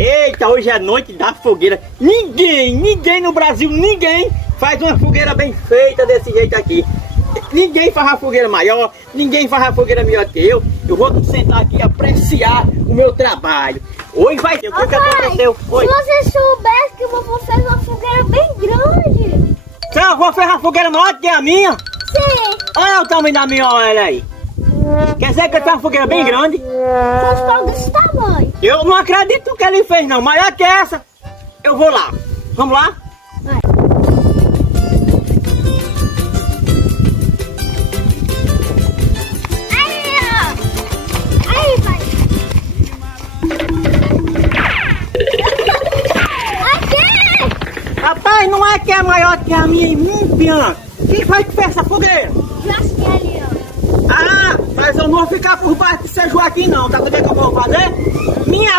Eita, hoje é noite da fogueira. Ninguém no Brasil, ninguém faz uma fogueira bem feita desse jeito aqui. Ninguém faz a fogueira maior, ninguém faz a fogueira melhor que eu. Eu vou sentar aqui e apreciar o meu trabalho. Hoje vai ter o que aconteceu. Oi. Se você soubesse que o vovô fez uma fogueira bem grande. Seu avô fez uma fogueira maior que a minha? Sim. Olha o tamanho da minha, olha aí. Quer dizer que ele fez uma fogueira bem grande? Custou desse tamanho. Eu não acredito que ele fez não, maior que essa. Eu vou lá. Vamos lá? Vai. Aí, ó. Aí, pai. Aqui! Rapaz, não é que é maior que a minha, Bianca. Quem foi que fez essa fogueira? Eu acho que é ali, ó. Ah, mas eu não vou ficar por baixo de ser Joaquim não. Tá vendo o que eu vou fazer? Minha